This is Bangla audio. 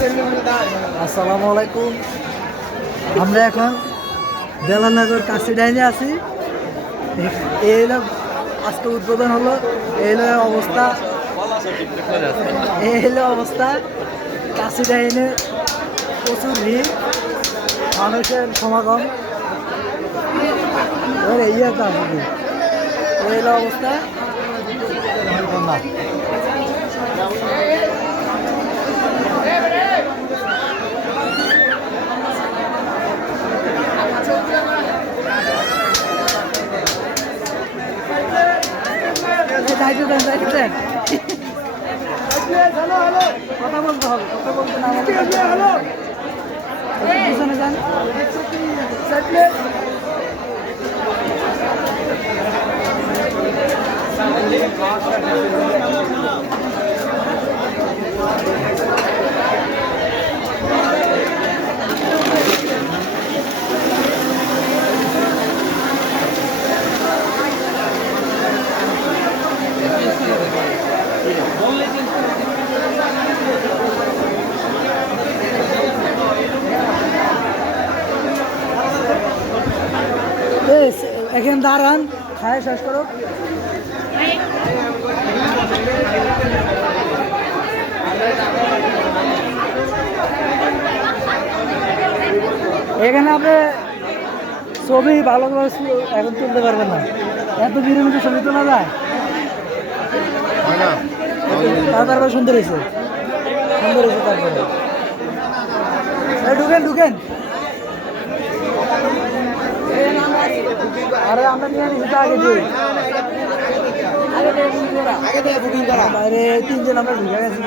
আসসালামু আলাইকুম। আমরা এখন বেলানগর কাশিডাইনে আছি। এই হলো আজকে উদ্বোধন হলো। এই হলো অবস্থা, কাশিডাইনে প্রচুর ভিড়, মানুষের সমাগম। এই হলো অবস্থা। কথা বলতে হবে, কথা বলতে না পিছনে যান। এখানে দাঁড়ান, খায় শেষ করো। এখানে আপনি ছবি ভালোভাবে এখন তুলতে পারবেন না, এত ভিড়ের মধ্যে ছবি তোলা যায়। তারপরে সুন্দর হয়েছে, সুন্দর হয়েছে। তারপরে ঢুকেন ঢুকেন। আরে আমরা নিয়ে নিচ্ছি আগে দিয়ে, বুকিং করা। আরে তিনজন আমরা ঢুকে গেছি।